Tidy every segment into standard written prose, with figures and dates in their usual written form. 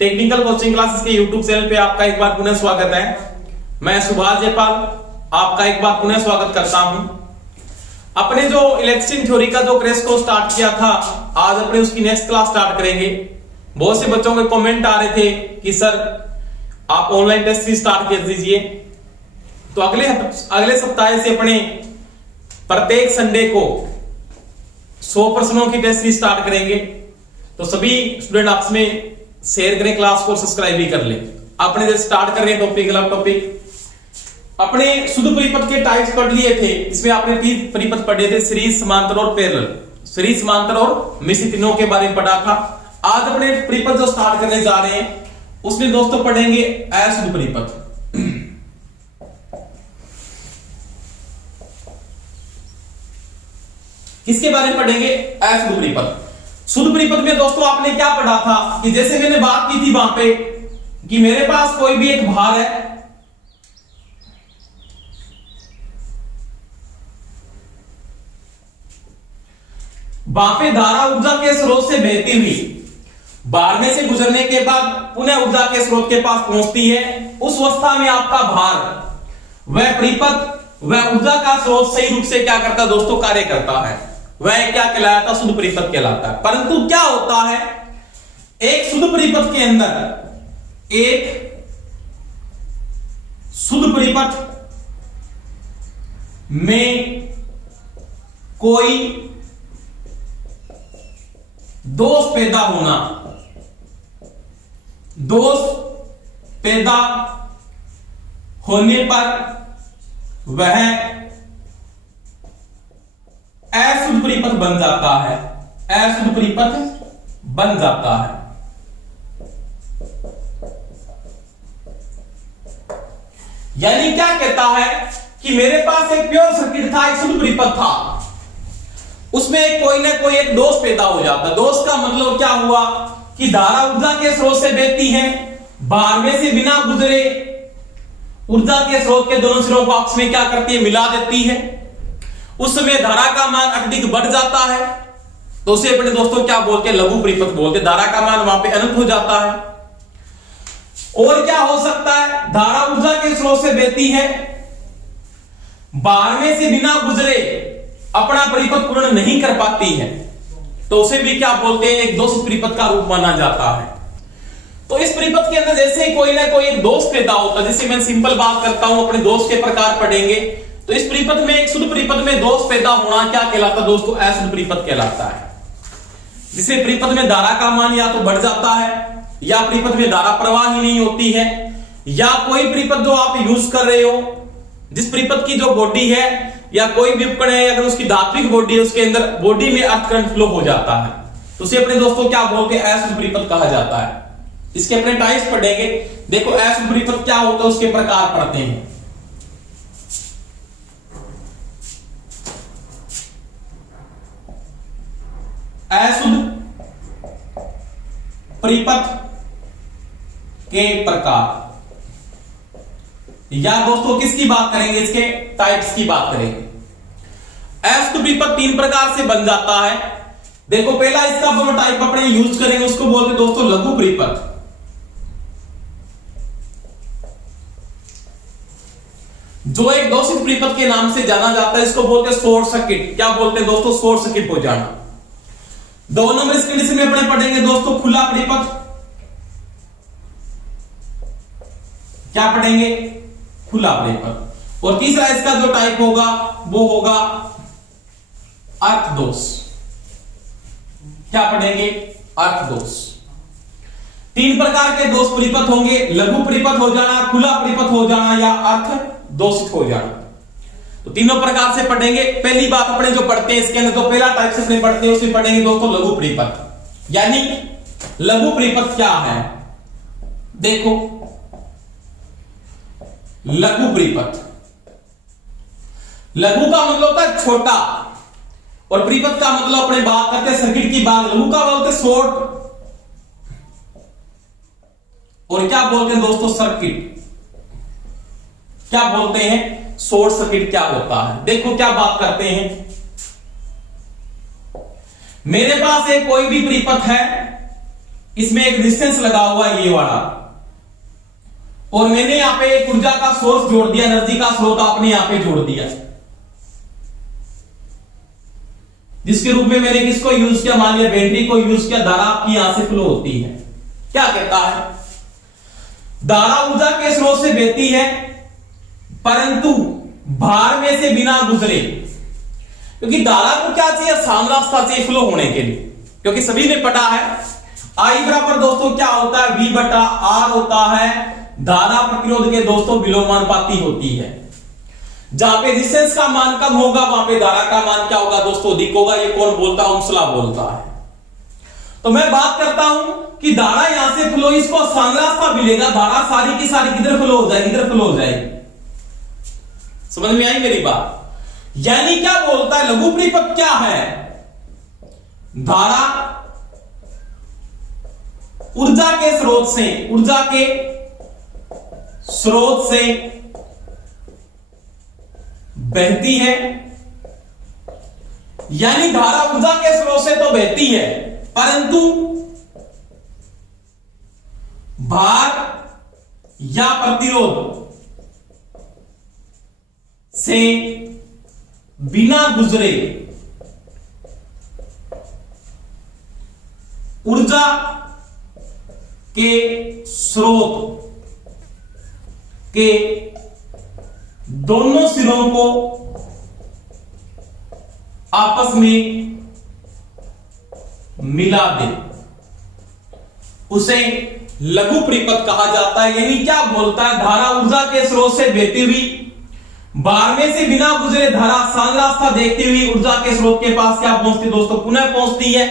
Technical coaching classes के YouTube channel पे आपका एक बार पुनः स्वागत है। मैं सुभाष जयपाल आपका एक बार पुनः स्वागत करता हूं। अपने जो इलेक्शन थ्योरी का जो क्रैश कोर्स स्टार्ट किया था, आज अपने उसकी नेक्स्ट क्लास स्टार्ट करेंगे। बहुत से बच्चों के कमेंट आ रहे थे कि सर आप ऑनलाइन टेस्ट स्टार्ट कर दीजिए। तो अगले सप्ताह से अपने प्रत्येक संडे को 100 प्रश्नों की टेस्ट सीरीज स्टार्ट करेंगे। तो सभी स्टूडेंट आपस में शेयर करें, क्लास को सब्सक्राइब भी कर लें। अपने जैसे स्टार्ट कर रहे हैं टॉपिक अपने शुद्ध परिपथ के टाइप्स पढ़ लिए थे। इसमें आपने 3 परिपथ पढ़े थे, सीरीज, समांतर और पैरेलल। सीरीज, समांतर और मिश्रित तीनों के बारे में पढ़ा था। आज अपने परिपथ जो स्टार्ट करने जा रहे हैं उसमें दोस्तों पढ़ेंगे अशुद्ध परिपथ। किसके बारे में पढ़ेंगे? अशुद्ध परिपथ। शुद्ध परिपथ में दोस्तों आपने क्या पढ़ा था कि जैसे मैंने बात की थी वहां पे कि मेरे पास कोई भी एक भार है, वहां पे धारा ऊर्जा के स्रोत से बहती हुई भार में से गुजरने के बाद पुनः ऊर्जा के स्रोत के पास पहुंचती है। उस अवस्था में आपका भार वह परिपथ वह ऊर्जा का स्रोत सही रूप से क्या करता है दोस्तों? कार्य करता है। वह क्या कहलाता? शुद्ध परिपथ कहलाता है। परंतु क्या होता है, एक शुद्ध परिपथ के अंदर एक शुद्ध परिपथ में कोई दोष पैदा होना, दोष पैदा होने पर वह अशुद्ध परिपथ बन जाता है। अशुद्ध परिपथ बन जाता है। यानी क्या कहता है कि मेरे पास एक प्योर सर्किट था, एक शुद्ध परिपथ था, उसमें कोई ना कोई एक दोष पैदा हो जाता। दोष का मतलब क्या हुआ कि धारा ऊर्जा के स्रोत से बहती है, भार में से बिना गुजरे ऊर्जा के स्रोत के दोनों सिरों को आपस में क्या करती है? मिला देती है। उस समय धारा का मान अत्यधिक बढ़ जाता है, तो उसे अपने दोस्तों क्या बोलते हैं? लघु परिपथ बोलते हैं। धारा का मान वहां पे अनंत हो जाता है। और क्या हो सकता है? धारा ऊर्जा के स्रोत से बहती है, भार में से बिना गुजरे अपना परिपथ पूर्ण नहीं कर पाती है, तो उसे भी क्या बोलते हैं? एक दोषित परिपथ का रूप माना जाता है। तो इस परिपथ के अंदर जैसे कोई ना कोई एक दोष पैदा होता है, जैसे मैं सिंपल बात करता हूं, अपने दोष के प्रकार पढ़ेंगे। तो इस परिपथ में, एक शुद्ध परिपथ में दोष पैदा होना क्या कहलाता है दोस्तों? अशुद्ध परिपथ कहलाता है। जिसे परिपथ में धारा का मान या तो बढ़ जाता है, या परिपथ में धारा प्रवाह ही नहीं होती है, या कोई परिपथ जो आप यूज कर रहे हो, जिस परिपथ की जो बॉडी है या कोई भी उपकरण है, अगर उसकी धात्विक बॉडी है, उसके अंदर बॉडी में अर्थ करंट फ्लो हो जाता है, तो उसे अपने दोस्तों क्या बोलते हैं? अशुद्ध परिपथ कहा जाता है। इसके अपने टाइप्स पढ़ेंगे। देखो अशुद्ध परिपथ क्या होता है, उसके प्रकार पढ़ते हैं। अशुद्ध परिपथ के प्रकार, या दोस्तों किसकी बात करेंगे? इसके टाइप्स की बात करेंगे। अशुद्ध परिपथ 3 प्रकार से बन जाता है। देखो पहला इसका जो टाइप अपने यूज करेंगे उसको बोलते हैं दोस्तों लघु परिपथ। जो एक दोषित परिपथ के नाम से जाना जाता है, इसको बोलते हैं शॉर्ट सर्किट। क्या बोलते हैं दोस्तों? शॉर्ट सर्किट हो जाना। 2 नंबर इस कंडीशन में अपने पढ़ेंगे दोस्तों खुला परिपथ। क्या पढ़ेंगे? खुला परिपथ। और तीसरा इसका जो टाइप होगा वो होगा अर्थ दोष। क्या पढ़ेंगे? अर्थ दोष। 3 प्रकार के दोष परिपथ होंगे, लघु परिपथ हो जाना, खुला परिपथ हो जाना, या अर्थ दोषित हो जाना। तो तीनों प्रकार से पढ़ेंगे। पहली बात अपने जो पढ़ते हैं इसके अंदर जो पहला टाइप से अपने पढ़ते हैं उसमें पढ़ेंगे दोस्तों लघु परिपथ। यानी लघु परिपथ क्या है? देखो लघु परिपथ, लघु का मतलब होता है छोटा, और परिपथ का मतलब अपने बात करते हैं सर्किट की बात। लघु का बोलते हैं शॉर्ट, और क्या बोलते हैं दोस्तों? सर्किट। क्या बोलते हैं? शॉर्ट सर्किट क्या होता है? देखो क्या बात करते हैं। मेरे पास एक कोई भी परिपथ है, इसमें एक रेजिस्टेंस लगा हुआ है ये वाला, और मैंने यहां पे एक ऊर्जा का सोर्स जोड़ दिया, एनर्जी का स्रोत आपने यहां पे जोड़ दिया, जिसके रूप में मैंने किसको यूज किया, मान लिया बैटरी को यूज किया। धारा आपकी यहां से फ्लो होती है। क्या कहता है, धारा ऊर्जा के स्रोत से बहती है परंतु भार में से बिना गुजरे, क्योंकि धारा को क्या चाहिए, आसान रास्ता चाहिए फ्लो होने के लिए, क्योंकि सभी ने पढ़ा है आई बराबर दोस्तों क्या होता है, V बटा R होता है, धारा प्रतिरोध के दोस्तों विलोमानुपाती होती है। जहां पे रेजिस्टेंस का मान कम होगा वहां पे धारा का मान क्या होगा दोस्तों, अधिक होगा। ये कौन बोलता है, ओम्स लॉ बोलता है। तो मैं बात करता हूं कि धारा यहां से फ्लो, इसको आसान रास्ता मिलेगा, धारा सारी की सारी किधर फ्लो हो जाएगी, इधर फ्लो हो जाएगी। समझ में आई मेरी बात? यानी क्या बोलता है, लघु परिपथ क्या है, धारा ऊर्जा के स्रोत से, ऊर्जा के स्रोत से बहती है, यानी धारा ऊर्जा के स्रोत से तो बहती है परंतु भार या प्रतिरोध से बिना गुजरे ऊर्जा के स्रोत के दोनों सिरों को आपस में मिला दे, उसे लघु परिपथ कहा जाता है। यानी क्या बोलता है, धारा ऊर्जा के स्रोत से बहती हुई, भार में से बिना गुजरे धारा आसान रास्ता देखती हुई ऊर्जा के स्रोत के पास क्या पहुंचती दोस्तों, पुनः पहुंचती है।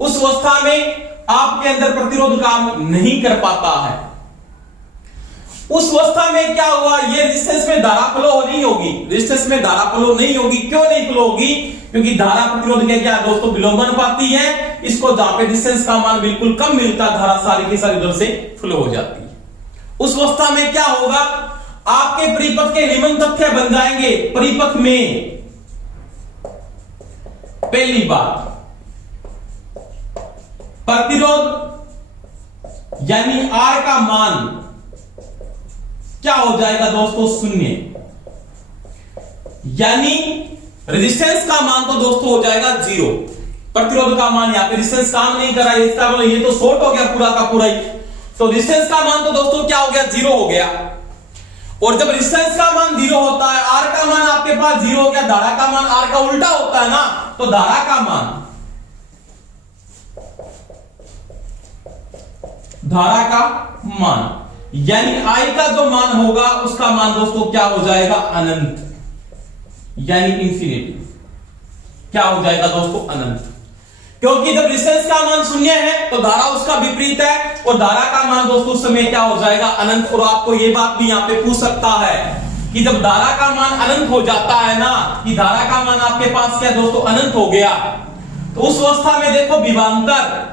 उस अवस्था में आपके अंदर प्रतिरोध काम नहीं कर पाता है। उस अवस्था में क्या हुआ, ये रेजिस्टेंस में धारा फ्लो नहीं होगी, रेजिस्टेंस में धारा फ्लो नहीं होगी। क्यों नहीं फ्लो होगी, क्योंकि धारा प्रतिरोध के क्या दोस्तों विलोमानुपाती है। इसको जहां पे रेजिस्टेंस का मान बिल्कुल कम मिलता है, धारा सारी की सारी उधर से फ्लो हो जाती है। उस अवस्था में क्या होगा, आपके परिपथ के निम्न तथ्य बन जाएंगे। परिपथ में पहली बात, प्रतिरोध यानी R का मान क्या हो जाएगा दोस्तों, शून्य। यानी रेजिस्टेंस का मान तो दोस्तों हो जाएगा 0। प्रतिरोध का मान, यहां पे रेजिस्टेंस काम नहीं कर रहा है, इसका मतलब ये तो शॉर्ट हो गया पूरा का पूरा ही। तो रेजिस्टेंस का मान तो दोस्तों क्या हो गया, 0 हो गया। और जब रेजिस्टेंस का मान 0 होता है, R का मान आपके पास 0 हो गया, धारा का मान R का उल्टा होता है ना, तो धारा का मान, धारा का मान यानी I का जो मान होगा उसका मान दोस्तों क्या हो जाएगा, अनंत, यानी इंफिनिटी। क्या हो जाएगा दोस्तों, अनंत। क्योंकि जब रेजिस्टेंस का मान 0 है तो धारा उसका विपरीत है, और धारा का मान दोस्तों उस समय क्या हो जाएगा, अनंत। और आपको यह बात भी यहां पे पूछ सकता है कि जब धारा का मान अनंत हो जाता है ना, कि धारा का मान आपके पास क्या दोस्तों अनंत हो गया, तो उस अवस्था में देखो विभवांतर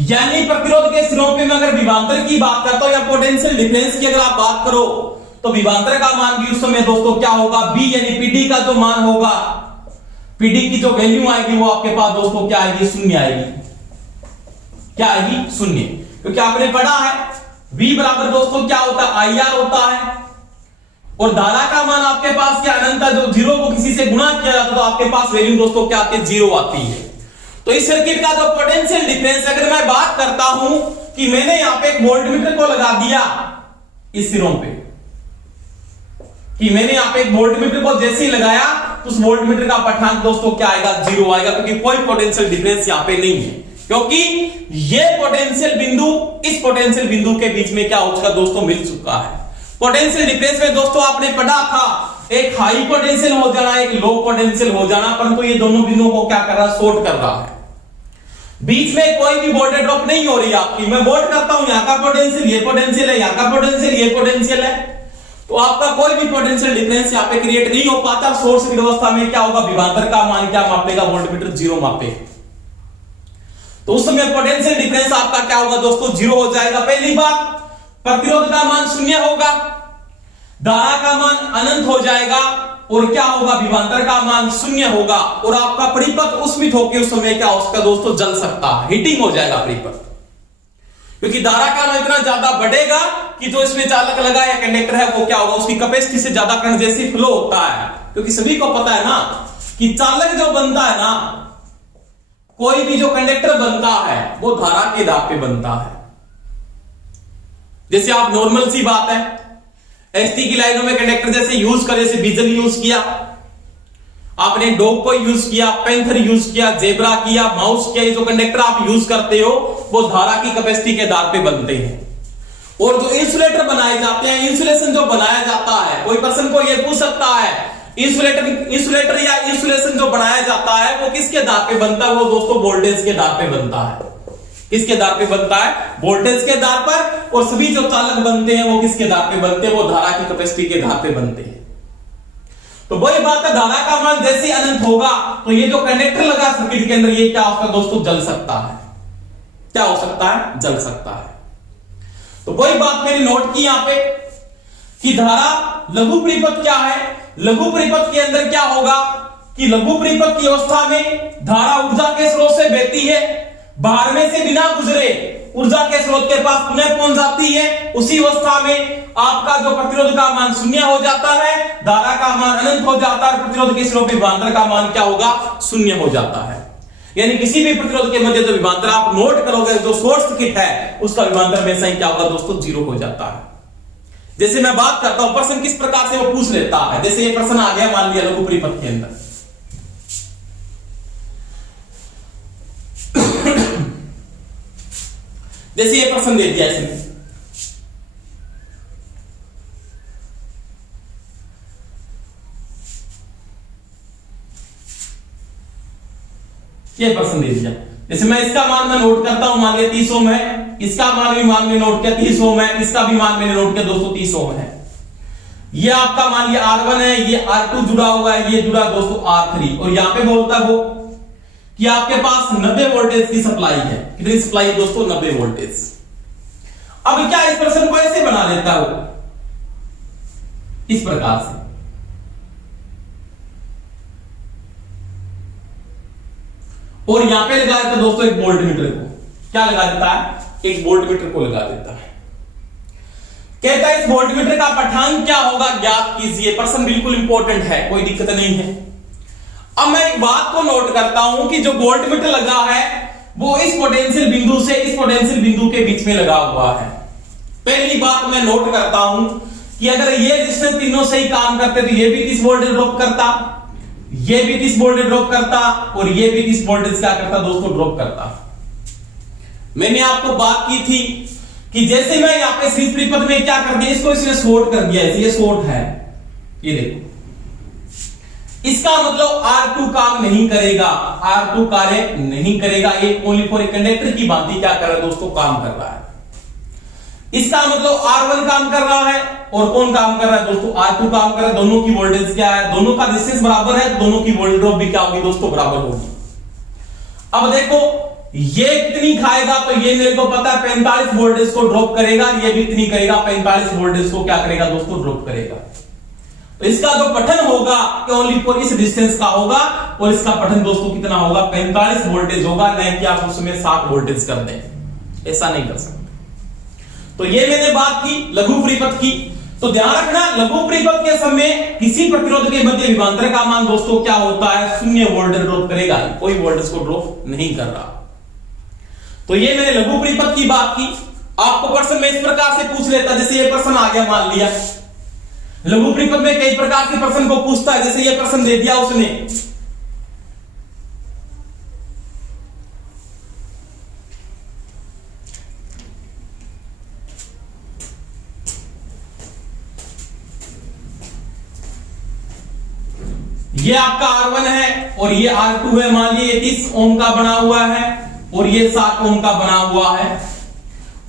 यानी प्रतिरोध के सिरों पे मैं अगर विभवांतर की बात करता हूं या पोटेंशियल डिफरेंस की अगर आप बात करो, तो विभवांतर का मान भी उस समय दोस्तों क्या होगा, B यानी पीडी का जो मान होगा, पीडी की जो वैल्यू आएगी वो आपके पास दोस्तों क्या आएगी, शून्य आएगी। क्या आएगी, शून्य। क्योंकि आपने पढ़ा है V बराबर दोस्तों क्या होता है, IR होता है, और धारा का मान आपके पास क्या अनंत है, जो 0 को किसी से गुणा किया जाता है तो आपके पास वैल्यू दोस्तों क्या आती है, 0 आती है। तो इस सर्किट का जो पोटेंशियल डिफरेंस, अगर मैं बात करता हूं कि मैंने यहां पे एक वोल्टमीटर को लगा दिया इस सिरों पे, कि मैंने यहां पे एक वोल्टमीटर को जैसे ही लगाया तो उस वोल्टमीटर का पठान दोस्तों क्या आएगा, 0 आएगा, क्योंकि कोई पोटेंशियल डिफरेंस यहां पे नहीं है। क्योंकि ये पोटेंशियल बिंदु इस पोटेंशियल बिंदु के बीच में क्या हो चुका दोस्तों, मिल चुका है। पोटेंशियल डिफरेंस में दोस्तों आपने पढ़ा था एक हाई पोटेंशियल हो जाना, एक लो पोटेंशियल हो जाना, परंतु ये दोनों बिंदुओं को क्या कर रहा है, शॉर्ट कर रहा है। बीच में कोई भी वोल्टेज ड्रॉप नहीं हो रही आपकी। मैं वोल्ट करता हूं, यहां का पोटेंशियल ये पोटेंशियल है, यहां का पोटेंशियल ये पोटेंशियल है, तो आपका कोई भी पोटेंशियल डिफरेंस यहां पे क्रिएट नहीं हो पाता। सोर्स की अवस्था में क्या होगा, विभवांतर का मान क्या मापेगा, वोल्टमीटर 0 मापेगा, तो उस समय पोटेंशियल डिफरेंस आपका क्या होगा दोस्तों, 0 हो जाएगा। पहली बात, प्रतिरोध का मान 0 होगा, धारा का मान अनंत हो जाएगा, और क्या होगा, विभवांतर का मान शून्य होगा और आपका परिपथ उष्मित होकर उस समय क्या हो सकता है दोस्तों, जल सकता है, हीटिंग हो जाएगा परिपथ, क्योंकि धारा का मान इतना ज्यादा बढ़ेगा कि जो इसमें चालक लगा या कंडक्टर है वो क्या होगा, उसकी कैपेसिटी से ज्यादा करंट जैसे फ्लो होता है। क्योंकि सभी को पता है ना कि चालक जो बनता है ना, कोई भी जो कंडक्टर बनता है वो धारा के आधार पे बनता है। जैसे आप नॉर्मल सी बात है, एसटी की लाइनों में कंडक्टर जैसे यूज करे, जैसे डीजल यूज किया आपने, डॉग को यूज किया, पैंथर यूज किया, जेब्रा किया, माउस किया, ये जो कंडक्टर आप यूज करते हो वो धारा की कैपेसिटी के आधार पे बनते हैं। और जो इंसुलेटर बनाए जाते हैं, इंसुलेशन जो बनाया जाता है, कोई पर्सन को ये पूछ सकता है इंसुलेटर या इंसुलेशन जो बनाया जाता है वो किसके आधार पे बनता है, वो दोस्तों वोल्टेज के आधार पे बनता है। किसके आधार पे बनता है, वोल्टेज के आधार पर। और सभी जो चालक बनते हैं वो किसके आधार पे बनते हैं, वो धारा की कैपेसिटी के आधार पे बनते हैं। तो वही बात है, धारा का मान जैसे अनंत होगा तो ये जो कंडक्टर लगा सर्किट के अंदर ये क्या होगा दोस्तों, जल सकता है। क्या हो सकता है, जल सकता है। तो वही बात मैंने नोट की यहां पे कि धारा लघु परिपथ क्या है, लघु परिपथ के अंदर क्या होगा कि लघु परिपथ की अवस्था में धारा ऊर्जा के स्रोत से बहती है, बाहर में से बिना गुजरे ऊर्जा के स्रोत के पास पुनः पहुंच जाती है। उसी अवस्था में आपका जो प्रतिरोध का मान शून्य हो जाता है, धारा का मान अनंत हो जाता है, प्रतिरोध के स्रोत विभवांतर का मान क्या होगा, शून्य हो जाता है। यानी किसी भी प्रतिरोध के मध्य जो विभवांतर आप नोट करोगे, जो शॉर्ट सर्किट है उसका विभवांतर हमेशा ही क्या होगा दोस्तों, जीरो हो जाता है। जैसे मैं बात करता हूं प्रश्न किस प्रकार से वो पूछ लेता है, जैसे ये प्रश्न आ गया मान लिया लघु परिपथ के अंदर, जैसे ये प्रश्न दे दिया इसने, ये प्रश्न दे दिया। जैसे मैं इसका मान मैं नोट करता हूं, मान लिया 30 ओम है, इसका मान भी मान में नोट किया 30 ओम है, इसका भी मान मैंने नोट किया दोस्तों 30 ओम है। ये आपका मान लिया R1 है, ये R2 जुड़ा हुआ है, ये जुड़ा दोस्तों R3। और यहां पे बोलता है वो कि आपके पास 90 वोल्टेज की सप्लाई है। कितनी सप्लाई है दोस्तों, 90 वोल्टेज। अब क्या इस प्रश्न को ऐसे बना लेता है वो, इस प्रकार से, और यहां पे लगा देता है दोस्तों एक वोल्ट मीटर को। क्या लगा देता है, एक वोल्ट मीटर को लगा देता है। कहता है इस वोल्ट मीटर का पठान क्या होगा ज्ञात कीजिए। प्रश्न बिल्कुल इंपॉर्टेंट है, कोई दिक्कत नहीं है। अब मैं एक बात को नोट करता हूं कि जो वोल्ट मीटर लगा है वो इस पोटेंशियल बिंदु से इस पोटेंशियल बिंदु के बीच में लगा हुआ है। पहली बात मैं नोट करता हूं कि अगर ये रेजिस्टेंस तीनों सही काम करते तो ये भी 30 वोल्टेज ड्रॉप करता, ये भी 30 वोल्टेज ड्रॉप करता और ये भी 30 वोल्टेज क्या करता दोस्तों, ड्रॉप करता। मैंने आपको बात की थी कि जैसे मैं यहां पे सीरीज परिपथ में क्या कर दिया, इसको इसने शॉर्ट कर दिया, ये शॉर्ट है, ये देखो, इसका मतलब R2 काम नहीं करेगा, R2 कार्य नहीं करेगा। एक ओनली फॉर कंडक्टर की भांति क्या कर रहा है दोस्तों, काम कर रहा है। इसका मतलब R1 काम कर रहा है और कौन काम कर रहा है दोस्तों, R2 काम कर रहा है। दोनों की वोल्टेज क्या है, दोनों का डिस्टेंस बराबर है, दोनों की वोल्टेज ड्रॉप भी क्या होगी दोस्तों, बराबर होगी। अब देखो ये कितनी खाएगा, तो ये मेरे को पता है 45 वोल्टेज को ड्रॉप करेगा, ये भी कितनी करेगा, 45 वोल्टेज को क्या करेगा दोस्तों, ड्रॉप करेगा। तो इसका जो पठन होगा ओनली फॉर इस डिस्टेंस का होगा और इसका पठन दोस्तों कितना होगा, 45 वोल्टेज होगा, नहीं कि आप उसमें 60 वोल्टेज कर दें, ऐसा नहीं कर सकते। तो ये मैंने बात की लघु परिपथ की। तो ध्यान रखना लघु परिपथ के समय किसी प्रतिरोध के मध्य विभवांतर का मान दोस्तों क्या होता है, 0 वोल्टेज ड्रॉप करेगा, कोई वोल्टेज को ड्रॉप नहीं कर रहा। तो ये मैंने लघु परिपथ की बात की। आपको प्रश्न में इस प्रकार से पूछ लेता, जैसे ये प्रश्न आ गया मान लिया, लघु परिपथ में कई प्रकार के प्रश्न को पूछता है। जैसे ये प्रश्न दे दिया उसने, ये आपका R1 है और ये R2 है, मान लीजिए 30 ओम का बना हुआ है और ये 7 ओम का बना हुआ है।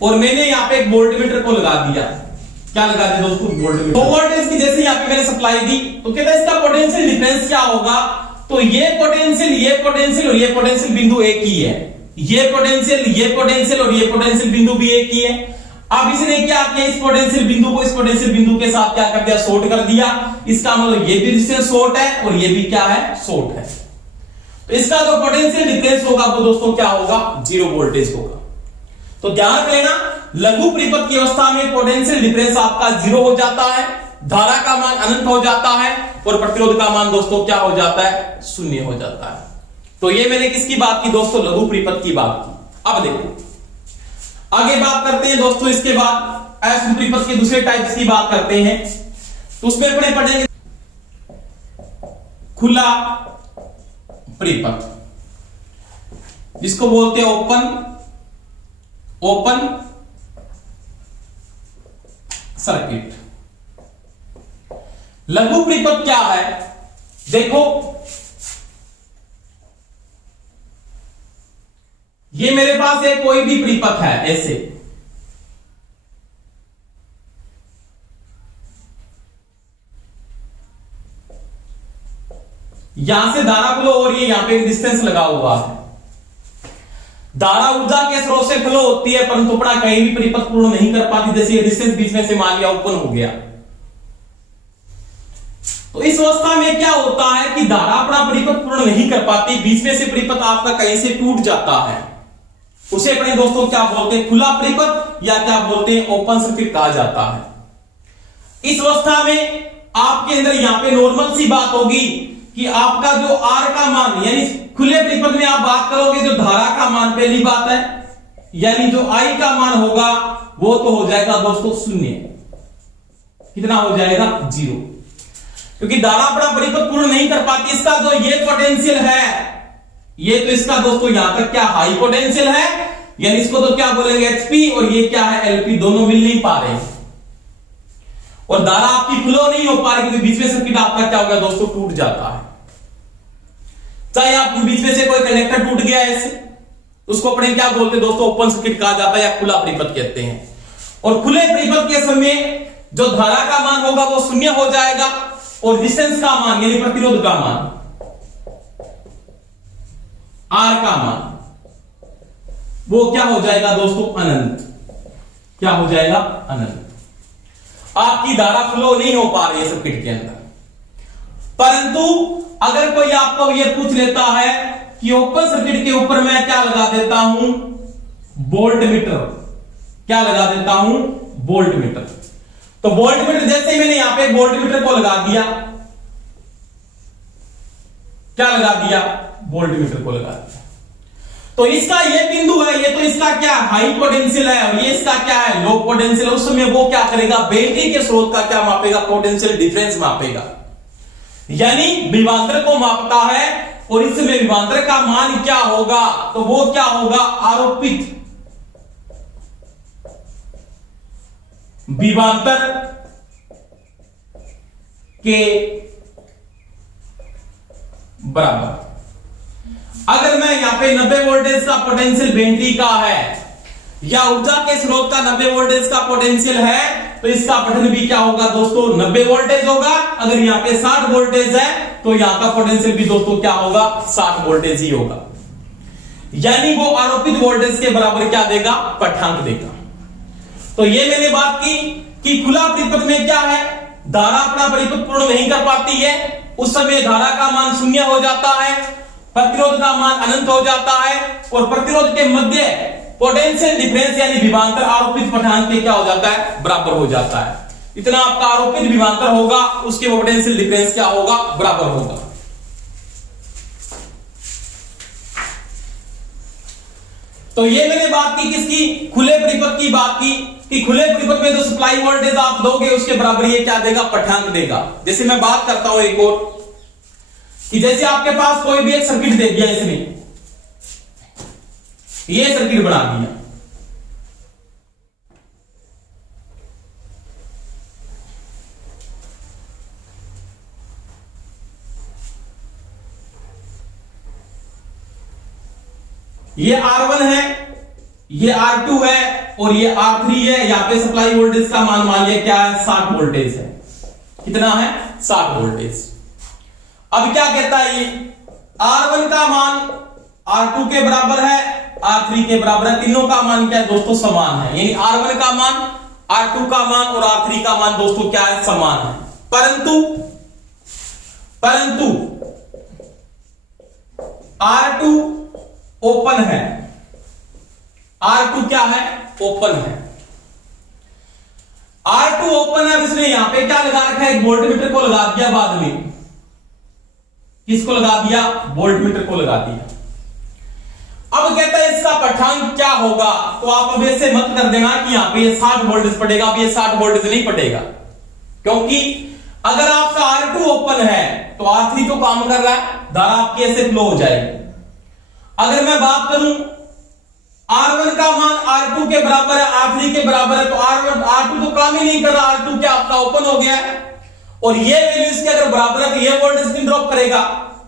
और मैंने यहां पे एक वोल्ट मीटर को लगा दिया। क्या लगा दिया दोस्तों, वोल्ट मीटर। तो वोल्टेज की जैसे यहां पे मैंने सप्लाई दी, तो कहता है इसका पोटेंशियल डिफरेंस क्या होगा। तो ये पोटेंशियल और ये पोटेंशियल बिंदु एक ही है, ये पोटेंशियल और ये पोटेंशियल बिंदु भी एक ही है। अब इसने क्या किया, इस पोटेंशियल बिंदु को इस पोटेंशियल बिंदु के साथ क्या कर दिया, शॉर्ट कर दिया। इसका मतलब ये भी डिस्टेंस शॉर्ट है और ये भी क्या है, शॉर्ट है। तो इसका जो पोटेंशियल डिफरेंस होगा वो दोस्तों क्या होगा, 0 वोल्टेज होगा। तो ध्यान रख लेना, लघु परिपथ की अवस्था में पोटेंशियल डिफरेंस आपका 0 हो जाता है, धारा का मान अनंत हो जाता है और प्रतिरोध का मान दोस्तों क्या हो जाता है, 0 हो जाता है। तो ये मैंने किसकी बात की दोस्तों, लघु परिपथ की बात की। अब देखो आगे बात करते हैं दोस्तों, इसके बाद अशुद्ध परिपथ के दूसरे टाइप्स की बात करते हैं। तो उसमें अपने पढ़ेंगे खुला परिपथ, जिसको बोलते हैं ओपन सर्किट। लघु परिपथ क्या है, देखो ये मेरे पास एक कोई भी परिपथ है, ऐसे यहां से धारा फ्लो हो रही है, यहां पे एक डिस्टेंस लगा हुआ है। धारा ऊर्जा के स्रोत से फ्लो होती है, परंतु अपना कहीं भी परिपथ पूर्ण नहीं कर पाती। जैसे ये डिस्टेंस बीच में से मान लिया ओपन हो गया, तो इस अवस्था में क्या होता है कि धारा अपना परिपथ पूर्ण नहीं कर पाती, बीच में से परिपथ आपका कहीं से टूट जाता है। उसे अपने दोस्तों क्या बोलते हैं, खुला परिपथ या क्या बोलते हैं, ओपन सर्किट कहा जाता है। इस अवस्था में आपके अंदर यहां पे नॉर्मल सी बात होगी कि आपका जो R का मान, यानी खुले परिपथ में आप बात करोगे जो धारा का मान, पहली बात है, यानी जो I का मान होगा वो तो हो जाएगा दोस्तों 0। कितना हो जाएगा, 0, क्योंकि धारा अपना परिपथ पूर्ण नहीं कर पाती। इसका जो ये पोटेंशियल है, ये तो इसका दोस्तों यहां तक क्या हाई पोटेंशियल है, यानी इसको तो क्या बोलेंगे HP, और ये क्या है LP, दोनों मिल नहीं पा रहे और धारा आपकी फ्लो नहीं हो पा रही, क्योंकि बीच में सर्किट आपका क्या हो गया दोस्तों, टूट जाता है। चाहे आपके बीच में से कोई कनेक्टर टूट गया ऐसे, उसको अपने क्या बोलते हैं दोस्तों, ओपन सर्किट कहा जाता है या खुला परिपथ कहते हैं। और खुले परिपथ के समय जो धारा का मान होगा वो 0 हो जाएगा और डिस्टेंस का मान यानी प्रतिरोध का मान, R का मान, वो क्या हो जाएगा दोस्तों, अनंत। क्या हो जाएगा, अनंत। आपकी धारा फ्लो नहीं हो पा रही है सर्किट के अंदर। परंतु अगर कोई आपको ये पूछ लेता है कि ओपन सर्किट के ऊपर मैं क्या लगा देता हूं, वोल्ट मीटर, क्या लगा देता हूं, वोल्ट मीटर। तो वोल्ट मीटर, जैसे मैंने यहां पे वोल्ट मीटर को लगा दिया, क्या लगा दिया, वोल्ट मीटर को लगा दिया, तो इसका ये बिंदु है, ये तो इसका क्या हाई पोटेंशियल है और ये इसका क्या है, लो पोटेंशियल। उस समय वो क्या करेगा, बैटरी के स्रोत का क्या मापेगा, पोटेंशियल डिफरेंस मापेगा, यानी विभवांतर को मापता है। और इसमें विभवांतर का मान क्या होगा, तो वो क्या होगा, आरोपित विभवांतर के बराबर। अगर मैं यहां पे 90 वोल्टेज का पोटेंशियल बैटरी का है या ऊर्जा के स्रोत का 90 वोल्टेज का पोटेंशियल है, तो इसका पठन भी क्या होगा दोस्तों, 90 वोल्टेज होगा। अगर यहां पे 60 वोल्टेज है तो यहां का पोटेंशियल भी दोस्तों क्या होगा, 60 वोल्टेज ही होगा, यानी वो आरोपित वोल्टेज के बराबर क्या देगा, पठांक देगा। तो ये मैंने बात की कि खुला परिपथ में क्या है, धारा अपना परिपथ पूर्ण नहीं कर पाती है, उस समय धारा का मान 0 हो जाता है, प्रतिरोध का मान अनंत हो जाता है और प्रतिरोध के मध्य पोटेंशियल डिफरेंस यानी विभवांतर आरोपित पठांक के क्या हो जाता है, बराबर हो जाता है। इतना आपका आरोपित विभवांतर होगा, उसके पोटेंशियल डिफरेंस क्या होगा, बराबर होगा। तो ये मैंने बात की किसकी, खुले परिपथ की बात की कि खुले परिपथ में जो सप्लाई वोल्टेज आप दोगे उसके बराबर ये क्या देगा, पठांक देगा। जैसे मैं बात करता हूं एक और कि जैसे आपके पास कोई भी एक सर्किट दे दिया, इसमें ये सर्किट बना दिया, ये R1 है, ये R2 है और ये R3 है। यहां पे सप्लाई वोल्टेज का मान मान लिया क्या है, 60 वोल्टेज है। कितना है, 60 वोल्टेज। अब क्या कहता है ये, R1 का मान R2 के बराबर है R3 के बराबर है। तीनों का मान क्या है दोस्तों? समान है। यानी R1 का मान, R2 का मान और R3 का मान दोस्तों क्या है? समान है। परंतु R2 ओपन है। R2 क्या है? ओपन है। R2 ओपन है, इसने यहां पे क्या लगा रखा है? एक वोल्टमीटर को लगा दिया बाद में। किसको लगा दिया? वोल्टमीटर को लगा दिया। अब कहता है इसका पठान क्या होगा? तो आप अब ऐसे मत कर देना कि यहां पे ये 60 वोल्टेज पड़ेगा। अब ये 60 वोल्टेज नहीं पड़ेगा, क्योंकि अगर आपका R2 ओपन है तो R3 तो काम कर रहा है, धारा आपकी ऐसे फ्लो हो जाएगी। अगर मैं बात करूं R1 का मान R2 के बराबर है, R3 के बराबर है, तो R2 तो काम ही नहीं कर रहा। R2 क्या आपका ओपन हो गया है, और ये वैल्यू इसके अगर बराबर है तो ये वोल्टेज कितनी ड्रॉप करेगा?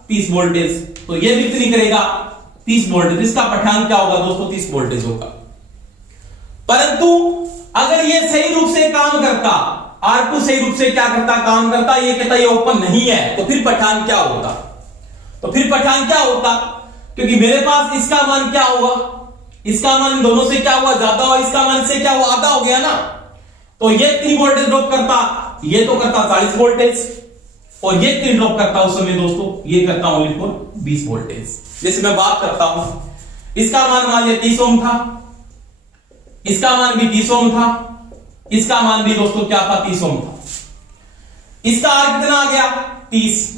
30 वोल्टेज। तो ये भी कितनी करेगा? 30 वोल्टेज। इसका पठान क्या होगा दोस्तों? 30 वोल्टेज होगा। परंतु अगर ये सही रूप से काम करता, R2 सही रूप से क्या करता? काम करता, ये कहता ये ओपन नहीं है, तो फिर पठान क्या होता? तो फिर पठान क्या होता? क्योंकि मेरे पास इसका मान क्या हुआ? इसका मान इन दोनों से क्या हुआ? ज्यादा हुआ। इसका मान से क्या हुआ? आधा हो गया ना। तो ये 3 वोल्टेज ड्रॉप करता, ये तो करता 40 वोल्टेज, और ये 3 ड्रॉप करता उस समय दोस्तों, ये करता ओनली फॉर 20 वोल्टेज। जैसे मैं बात करता हूं, इसका मान मान लिया 30 ओम था, इसका मान भी 30 ओम था, इसका मान भी दोस्तों क्या था? 30 ओम था। इसका आर कितना आ गया? 30।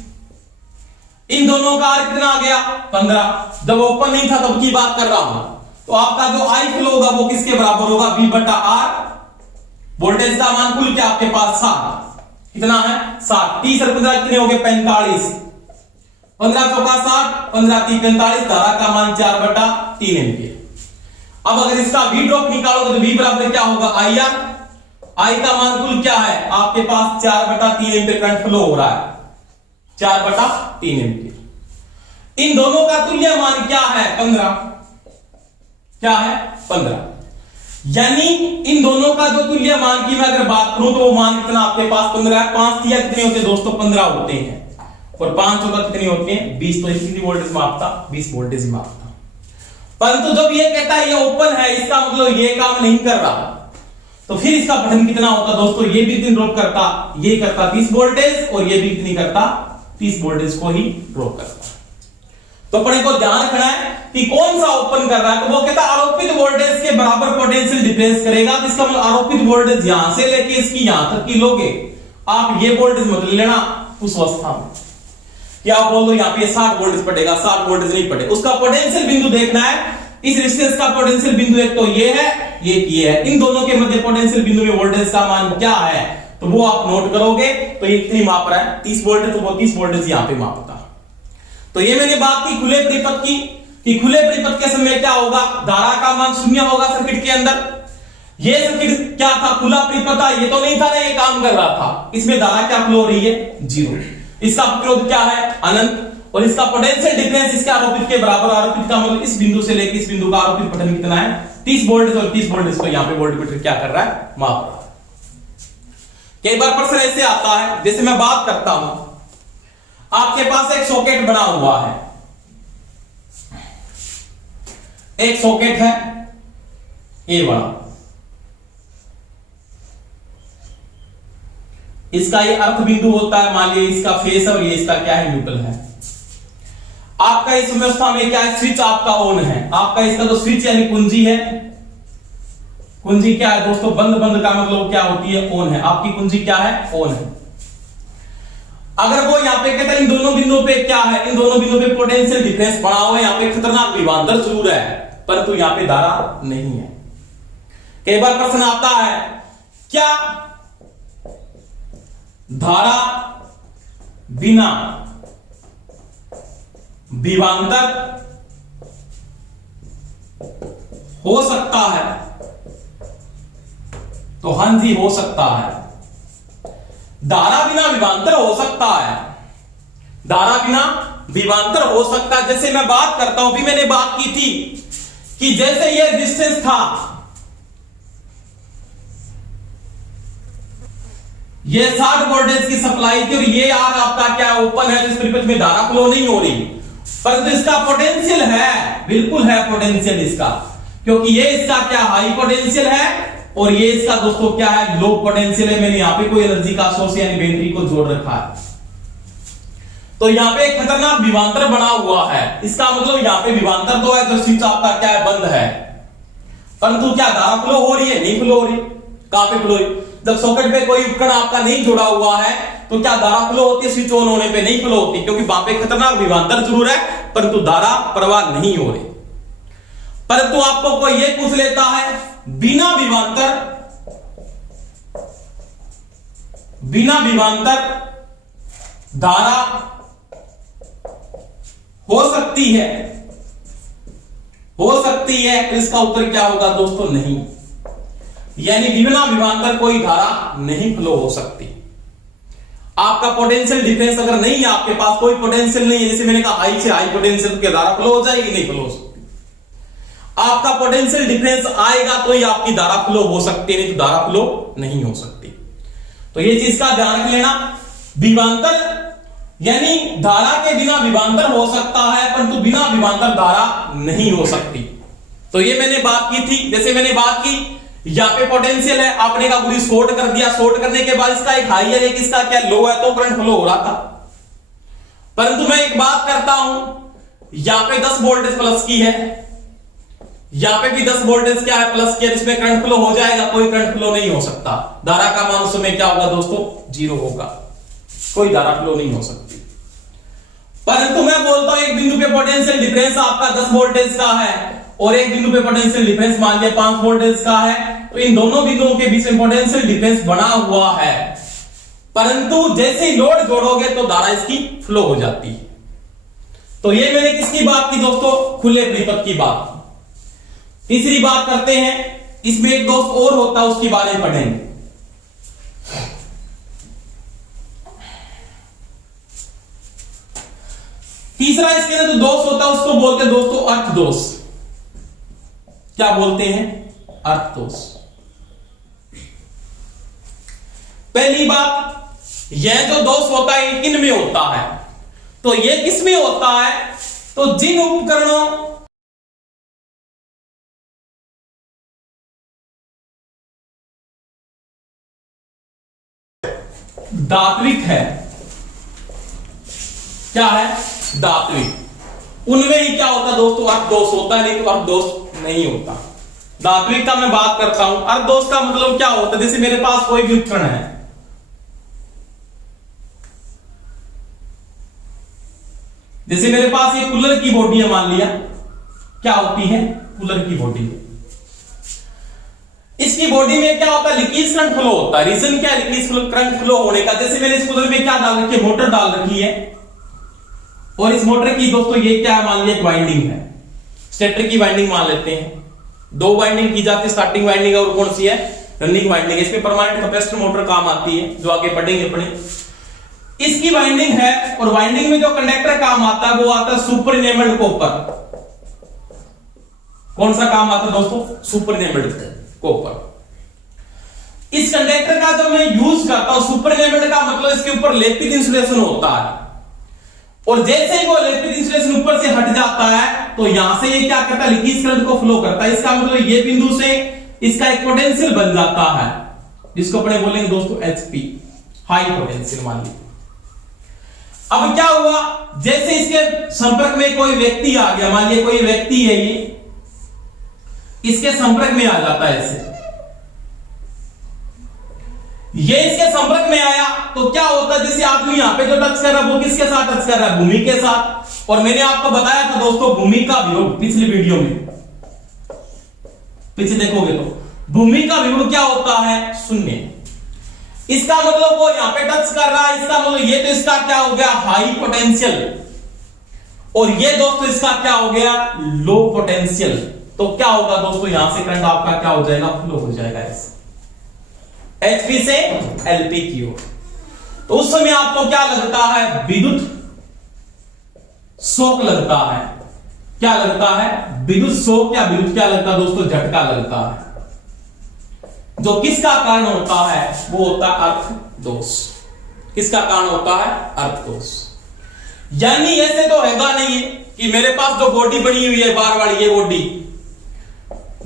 इन दोनों का आर कितना आ गया? 15। जब ओपन नहीं था तब की बात कर रहा हूं। तो आपका जो आई फ्लो होगा वो किसके बराबर होगा? V बटा R। वोल्टेज का मान कुल क्या आपके पास? 60। कितना है? 60। 30 और 15 कितने हो गए? 45। 15 चौका 60, 15 3 45। धारा का मान 4 बटा 3 एम्पियर। अब अगर इसका V ड्रॉप निकालोगे तो V बराबर क्या होगा? IR। I का मान कुल क्या है आपके पास? 4 बटा 3 एम्पियर करंट फ्लो हो रहा है। 4 बटा 3 एम्पियर। इन दोनों का तुल्य मान क्या है? 15। क्या है? 15। यानी इन दोनों का जो तुल्य मान की मैं अगर बात करूं तो वो मान कितना आपके पास? 15 है। 5 दिया कितने होते हैं दोस्तों? 15 होते हैं, और 5 होगा कितनी होती है? 20। तो कितनी वोल्टेज मापता? 20 वोल्टेज मापता। परंतु जब ये कहता है ये ओपन है, इसका मतलब ये काम नहीं कर रहा, तो फिर इसका पठन कितना होता दोस्तों? ये भी कितनी ड्रॉप करता? ये करता 30 वोल्टेज, और ये भी कितनी करता? 30 वोल्टेज को ही ड्रॉप करता। तो अपने को ध्यान रखना है कि कौन सा ओपन कर रहा है। तो वो कहता है आरोपित वोल्टेज के बराबर पोटेंशियल डिफरेंस करेगा। तो इसका मतलब आरोपित वोल्टेज यहां से लेके इसकी यहां तक की लोगे आप, ये वोल्टेज मत लेना उस अवस्था में कि आप बोल दो यहां पे 60 वोल्टेज पड़ेगा, 60 वोल्टेज नहीं पड़े। उसका पोटेंशियल बिंदु देखना है। इस रेजिस्टेंस का पोटेंशियल बिंदु एक तो ये है, एक ये है। इन दोनों के मध्य पोटेंशियल बिंदु में वोल्टेज का मान क्या है तो वो आप नोट करोगे। तो ये कितनी माप रहा है? 30 वोल्टेज। तो वो 30 वोल्टेज यहां पे मापता। तो ये मैंने बात की खुले परिपथ की, कि खुले परिपथ के समय क्या होगा? धारा का मान 0 होगा सर्किट के अंदर। ये सर्किट क्या था? खुला परिपथ था, ये तो नहीं था ना, ये काम कर रहा था। इसमें धारा क्या फ्लो हो रही है? 0। इसका प्रतिरोध क्या है? अनंत। और इसका पोटेंशियल डिफरेंस इसके आरोपित के बराबर। आरोपित का मतलब इस बिंदु से लेकर इस बिंदु का आरोपित पठन कितना है? 30 वोल्टेज। और 30 वोल्टेज को यहां पे वोल्टमीटर क्या कर रहा है? माप रहा है। कई बार प्रश्न ऐसे आता है, जैसे मैं बात करता हूं, आपके पास एक सॉकेट बना हुआ है, एक सॉकेट है ये बड़ा, इसका ये अर्थ बिंदु होता है, मान लीजिए इसका फेस है, और ये इसका क्या है? न्यूट्रल है। आपका इस व्यवस्था में क्या है? स्विच आपका ऑन है। आपका इसका जो स्विच यानी कुंजी है, कुंजी क्या है दोस्तों? बंद। बंद का मतलब क्या होती है? ऑन है। आपकी कुंजी क्या है? ऑन है। अगर वो यहां पे कहता है इन दोनों बिंदुओं पे क्या है? इन दोनों बिंदुओं पे पोटेंशियल डिफरेंस पड़ा हुआ है। यहां पे खतरनाक विभवांतर जरूर है, परंतु यहां पे धारा नहीं है। कई बार प्रश्न आता है, क्या धारा बिना विभवांतर हो सकता है? तो हां जी, हो सकता है। धारा बिना विभवांतर हो सकता है। धारा बिना विभवांतर हो सकता है। जैसे मैं बात करता हूं, अभी मैंने बात की थी कि जैसे ये रेजिस्टेंस था, ये 60 वोल्टेज की सप्लाई थी, और ये आर आपका क्या ओपन है, जिस परिपथ में धारा फ्लो नहीं हो रही। परंतु इसका पोटेंशियल है, बिल्कुल है पोटेंशियल इसका, क्योंकि ये इसका क्या हाई पोटेंशियल है और ये इसका दोस्तों क्या है लो पोटेंशियल है। मैंने यहां पे कोई एनर्जी का सोर्स यानी बैटरी को जोड़ रखा है। तो यहां पे एक खतरनाक विभवांतर बना हुआ है, इसका मतलब यहां पे विभवांतर तो है, जो स्विच आपका क्या है बंद है, परंतु क्या धारा फ्लो हो रही है? नहीं फ्लो हो रही। कहां पे फ्लो हो रही? जब सॉकेट पे कोई उपकरण आपका नहीं जुड़ा हुआ है तो क्या धारा फ्लो होती है? स्विच ऑन होने पे नहीं फ्लो होती, क्योंकि वहां पे खतरनाक विभवांतर जरूर है परंतु धारा प्रवाह नहीं हो रही। परंतु आपको कोई ये पूछ लेता है बिना विभवांतर धारा हो सकती है, तो इसका उत्तर क्या होगा दोस्तों? नहीं। यानी बिना विभवांतर कोई धारा नहीं फ्लो हो सकती। आपका पोटेंशियल डिफरेंस अगर नहीं है, आपके पास कोई पोटेंशियल नहीं है, जैसे मैंने कहा हाई से हाई पोटेंशियल की धारा फ्लो हो जाएगी? नहीं फ्लो हो सकती। आपका पोटेंशियल डिफरेंस आएगा तो ही आपकी धारा फ्लो हो सकती है, नहीं तो धारा फ्लो नहीं हो सकती। तो ये चीज का ध्यान रख लेना। विभवांतर यानी धारा के बिना विभवांतर हो सकता है परंतु बिना विभवांतर धारा नहीं हो सकती। तो ये मैंने बात की थी, जैसे मैंने बात की यहां पे पोटेंशियल है, आपने का पूरी शॉर्ट कर दिया, शॉर्ट करने के बाद इसका एक हाई है एक इसका क्या लो है, तो करंट फ्लो हो रहा था। परंतु मैं एक बात करता हूं, यहां पे 10 वोल्टेज प्लस की है, यहां पे भी 10 वोल्टेज क्या है प्लस की है, इसमें करंट फ्लो हो जाएगा? कोई करंट फ्लो नहीं हो सकता। धारा का मान उस समय क्या होगा दोस्तों? 0 होगा, कोई धारा फ्लो नहीं हो सकती। परंतु मैं बोलता हूं एक बिंदु पे पोटेंशियल डिफरेंस आपका 10 वोल्टेज का है और एक बिंदु पे पोटेंशियल डिफरेंस मान लिया 5 वोल्टेज का है, तो इन दोनों बिंदुओं के बीच में पोटेंशियल डिफरेंस बना हुआ है, परंतु जैसे ही लोड जोड़ोगे तो धारा इसकी फ्लो हो जाती है। तो ये मैंने किसकी बात की दोस्तों? खुले परिपथ की बात। तीसरी बात करते हैं, इसमें एक दोस्त और होता है, उसके बारे में पढ़ेंगे। तीसरा इसके अंदर जो दोष होता है उसको बोलते हैं दोस्तों अर्थ दोष। क्या बोलते हैं? अर्थ दोष। पहली बात, यह जो दोष होता है किन में होता है? तो यह किस में होता है? तो जिन उपकरणों धात्विक है, क्या है? धात्विक, उनमें ही क्या होता है दोस्तों? अर्थ दोष होता है, नहीं तो अर्थ दोष नहीं होता। धात्विक का मैं बात करता हूं। अर्थ दोष का मतलब क्या होता है? जैसे मेरे पास कोई भी उपकरण है, जैसे मेरे पास ये कूलर की बॉडी है, मान लिया क्या होती है? कूलर की बॉडी। इसकी बॉडी में क्या होता है? लीकेज करंट फ्लो होता है। रीजन क्या है लीकेज करंट फ्लो होने का? जैसे मैंने इस कूलर में क्या डाल रखी है? मोटर डाल रखी है, और इस मोटर की दोस्तों ये क्या मान लिया? एक वाइंडिंग है, स्टेटर की वाइंडिंग मान लेते हैं। 2 वाइंडिंग की जाती है, स्टार्टिंग वाइंडिंग और कौन सी है? Running winding. इसमें परमानेंट कैपेसिटर मोटर काम आती है, जो आगे पढ़ेंगे अपने। इसकी वाइंडिंग है, और वाइंडिंग में जो कंडक्टर काम आता है वो आता है सुपर इनेबल्ड कॉपर। कौन सा काम आता है दोस्तों? Super enabled copper. इस कंडक्टर का जो मैं यूज करता हूं, सुपर इनेबल्ड का मतलब इसके ऊपर लेपित इंसुलेशन होता है, और जैसे ही वो लेपित इंसुलेशन ऊपर से हट जाता है तो यहां से ये क्या करता है? लीकेज करंट को फ्लो करता है। इसका मतलब ये बिंदु से इसका एक पोटेंशियल बन जाता है, जिसको अपने बोलेंगे दोस्तों HP, हाई पोटेंशियल मान लीजिए। अब क्या हुआ? जैसे इसके संपर्क में कोई व्यक्ति आ गया, मान लीजिए कोई व्यक्ति है, ये इसके संपर्क में आ जाता है, ऐसे ये इसके संपर्क में आया तो क्या होता है? जैसे आदमी यहां पे जो टच कर रहा है वो किसके साथ टच कर रहा है? भूमि के साथ। और मैंने आपको बताया था दोस्तों भूमि का विभव, पिछली वीडियो में पीछे देखोगे तो भूमि का विभव क्या होता है? 0। इसका मतलब वो यहां पे टच कर रहा है, इसका मतलब ये तो इसका क्या हो गया? हाई पोटेंशियल, और ये दोस्तों इसका क्या हो गया? Low potential. तो क्या होगा दोस्तों? यहां से करंट आपका क्या हो जाएगा? फ्लो हो जाएगा ऐसे HP से LP की ओर। तो उस समय आपको क्या लगता है? विद्युत शॉक लगता है। क्या लगता है? विद्युत शॉक या विद्युत क्या लगता है दोस्तों? झटका लगता है, जो किसका कारण होता है? वो होता है अर्थ दोष। किसका कारण होता है? अर्थ दोष। यानी ऐसे तो हैगा नहीं है कि मेरे पास जो बॉडी बनी हुई है बार वाली, ये बॉडी,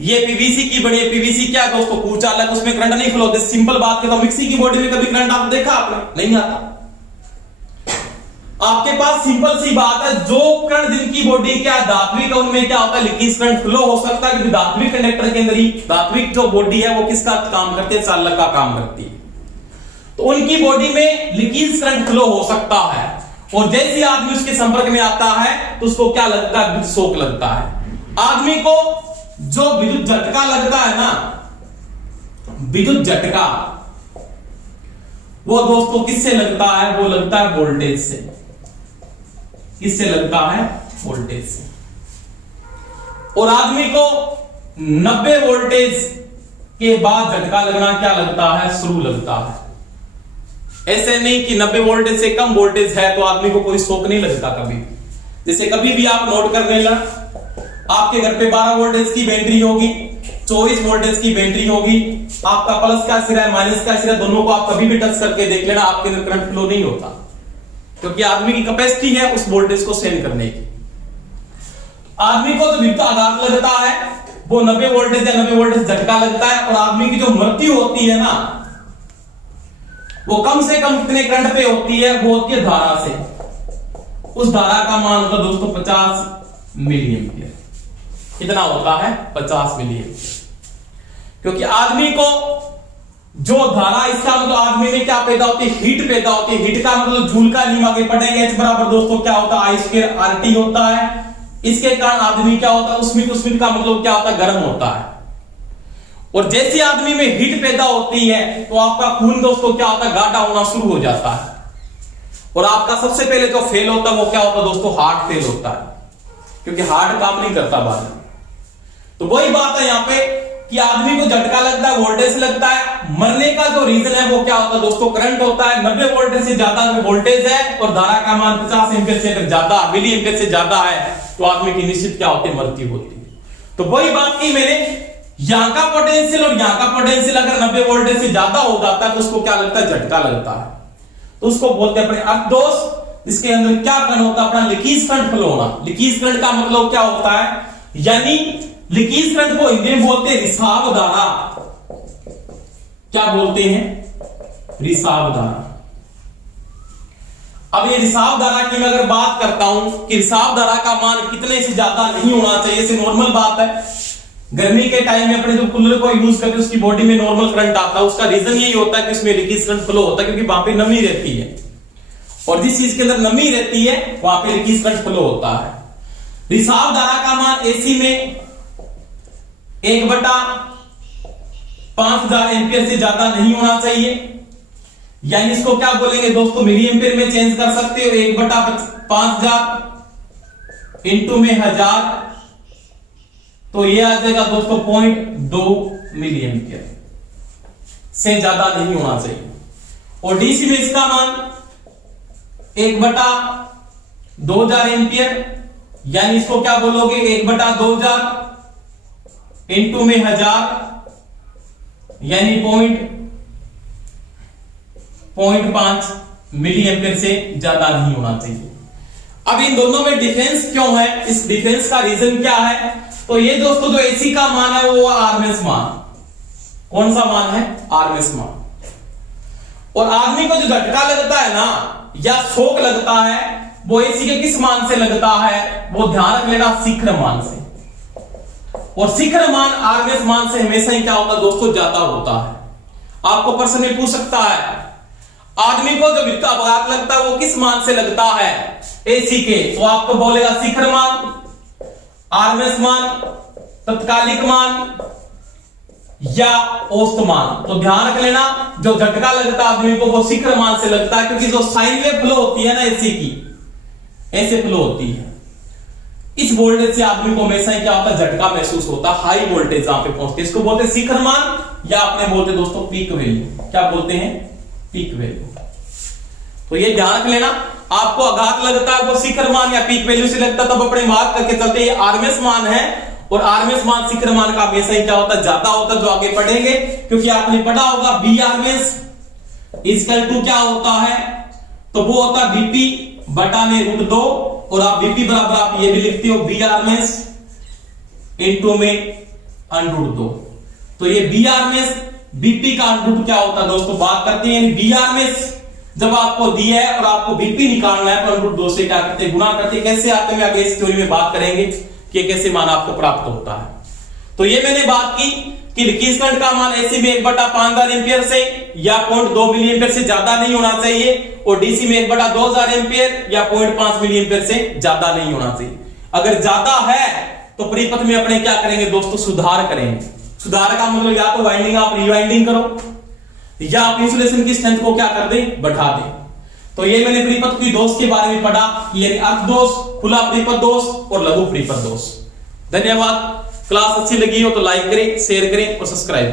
ये पीवीसी की बनी है। पीवीसी क्या है दोस्तों, कूचा अलग, उसमें करंट नहीं फ्लो होता। सिंपल बात है, तो मिक्सी की बॉडी में कभी करंट आप देखा आपने? नहीं आता। आपके पास सिंपल सी बात है, जो कण जिनकी बॉडी क्या धात्विक, उनमें क्या होता है, लीकेज करंट फ्लो हो सकता है, क्योंकि धात्विक कंडक्टर के अंदर ही धात्विक जो बॉडी है वो किसका काम करती है, चालक का काम करती है। तो उनकी बॉडी में लीकेज करंट फ्लो हो सकता है, और जैसे आदमी उसके संपर्क में आता है तो उसको क्या लगता है, विद्युत शॉक लगता है। आदमी को जो विद्युत झटका लगता है ना, विद्युत झटका, वो दोस्तों किससे लगता है, वो लगता है वोल्टेज से। किससे लगता है, वोल्टेज से। और आदमी को 90 वोल्टेज के बाद झटका लगना क्या लगता है, शुरू लगता है। ऐसे नहीं कि 90 वोल्टेज से कम वोल्टेज है तो आदमी को कोई शॉक नहीं लगता कभी। जैसे कभी भी आप नोट कर लेना, आपके घर पे 12 वोल्टेज की बैटरी होगी, 24 वोल्टेज की बैटरी होगी, आपका प्लस का सिरा है माइनस का सिरा, दोनों को आप कभी भी टच करके देख लेना, आपके अंदर करंट फ्लो नहीं होता, क्योंकि आदमी की कैपेसिटी है उस वोल्टेज को सहन करने की। आदमी को जो विद्युत आघात लगता है वो 90 वोल्टेज या 90 वोल्टेज झटका लगता है। और आदमी की जो मृत्यु होती है ना, वो कम से कम कितने करंट पे होती है, वो होती है धारा से। उस धारा का मान होता है दोस्तों 50 मिली एम्पियर। कितना होता है, 50 मिली एम्पियर। क्योंकि आदमी को जो धारा, इसका मतलब आदमी में क्या पैदा होती है, हीट पैदा होती है। हीट का मतलब जूल का नियम आगे पढ़ेंगे, H बराबर दोस्तों क्या होता है, I² RT होता है। इसके कारण आदमी क्या होता है, उष्मित का मतलब क्या होता है, गर्म होता है। और जैसे आदमी में हीट पैदा होती है तो आपका खून दोस्तों क्या होता है, गाढ़ा होना शुरू हो जाता है। और आपका सबसे पहले जो फेल होता है वो क्या होता है दोस्तों, हार्ट फेल होता है, क्योंकि हार्ट काम नहीं करता बाद में। तो वही बात है यहां पे कि आदमी को झटका लगता है, वोल्टेज लगता है। मरने का जो रीजन है वो क्या होता है दोस्तों, करंट होता है। 90 वोल्टेज से ज्यादा अगर वोल्टेज है और धारा का मान 50 एम्पियर से अगर ज्यादा, मिली एम्पियर से ज्यादा है, तो आदमी की निश्चित क्या होती है, मृत्यु होती है। तो वही बात की मैंने, यहां का पोटेंशियल और यहां का पोटेंशियल अगर 90 वोल्टेज से ज्यादा हो जाता है तो उसको क्या लगता है, झटका लगता है। तो उसको बोलते हैं अपने अर्धदोष। इसके अंदर क्या करंट होता है, अपना लीकेज करंट फ्लो होना। लीकेज करंट का मतलब क्या होता है, यानी लीकेज करंट को हिंदी में बोलते हैं रिसाव धारा। क्या बोलते हैं, रिसाव धारा। अब ये रिसाव धारा की मैं अगर बात करता हूं कि रिसाव धारा का मान कितने से ज्यादा नहीं होना चाहिए, इसे नॉर्मल बात है। गर्मी के टाइम में अपने जो कूलर को यूज करके उसकी बॉडी में नॉर्मल करंट आता है, उसका रीजन यही होता है कि उसमें लीकेज करंट फ्लो होता है, क्योंकि वहां पे नमी रहती है। और जिस चीज के अंदर नमी रहती है वहां पे लीकेज करंट फ्लो होता है। रिसाव धारा का मान एसी में 1/5000 एम्पियर से ज्यादा नहीं होना चाहिए। यानी इसको क्या बोलेंगे दोस्तों, मिली एम्पियर में चेंज कर सकते हो। 1/5000 इंटू में 1000, तो ये आ जाएगा दोस्तों 0.2 मिली एम्पियर से ज्यादा नहीं होना चाहिए। और डीसी में इसका मान 1/2000 एम्पियर, यानी इसको क्या बोलोगे, 1/2000 इंटू में 1000, यानी 0.5 मिली एम्पियर से ज्यादा नहीं होना चाहिए। अब इन दोनों में डिफरेंस क्यों है, इस डिफरेंस का रीजन क्या है, तो ये दोस्तों जो एसी का मान है वो आरएमएस मान। कौन सा मान है, आरएमएस मान। और आदमी को जो झटका लगता है ना या शॉक लगता है वो एसी के किस मान से लगता है, वो ध्यान रख लेना, शिखर मान से। और शिखर मान आरएमएस मान से हमेशा ही क्या होता है दोस्तों, ज्यादा होता है। आपको प्रश्न में पूछ सकता है, आदमी को जो विद्युत आघात लगता है वो किस मान से लगता है, एसी के, तो आपको बोलेगा शिखर मान, आरएमएस मान, तत्कालिक मान या औसत मान। तो ध्यान रख लेना, जो झटका लगता है आदमी को वो शिखर मान से लगता है, क्योंकि जो साइन वेव फ्लो होती है ना एसी की, ऐसे फ्लो होती है। इस वोल्टेज से आदमी को हमेशा ही क्या होता है, झटका महसूस होता है, हाई वोल्टेज जहां पे पहुंचती है। इसको बोलते हैं शिखर मान, या अपने बोलते दोस्तों पीक वैल्यू। क्या बोलते हैं, पीक वैल्यू। तो ये ध्यान रख लेना, आपको आघात लगता है वो शिखर मान या पीक वैल्यू से लगता है, तब अपने मार्क करके चलते ये आरएमएस मान है। और आरएमएस मान शिखर मान का हमेशा ही क्या होता है, ज्यादा होता है, जो आगे पढ़ेंगे। क्योंकि आपने पढ़ा होगा बी आरएमएस इक्वल टू क्या होता है, तो वो होता है बीपी बटा में √2 और आप बीपी बराबर आप ये भी लिखते हो बी आरएमएस इनटू में √2। तो ये बी आरएमएस बीपी का √2 क्या होता है दोस्तों, बात करते हैं। बी आरएमएस जब आपको दिया है और आपको बीपी निकालना है तो √2 से क्या करते हैं, गुना करते हैं। कैसे आते हैं आगे इस थ्योरी में बात करेंगे कि कैसे मान आपको प्राप्त होता है। तो ये मैंने बात की कि लीकेज करंट का मान एसी में 1/5000 एम्पियर से या 0.2 मिली एम्पियर से ज्यादा नहीं होना चाहिए, और डीसी में 1/2000 एम्पियर या 0.5 मिली एम्पियर से ज्यादा नहीं होना चाहिए। अगर ज्यादा है तो परिपथ में अपने क्या करेंगे दोस्तों, सुधार करेंगे। सुधार का मतलब या तो वाइंडिंग आप रीवाइंडिंग करो या आप इंसुलेशन की स्ट्रेंथ को क्या कर दें, बढ़ा दें। तो ये मैंने परिपथ की दोष के बारे में पढ़ा, यानी अर्थ दोष, खुला परिपथ दोष और लघु परिपथ दोष। धन्यवाद। क्लास अच्छी लगी हो तो लाइक करें, शेयर करें और सब्सक्राइब करें।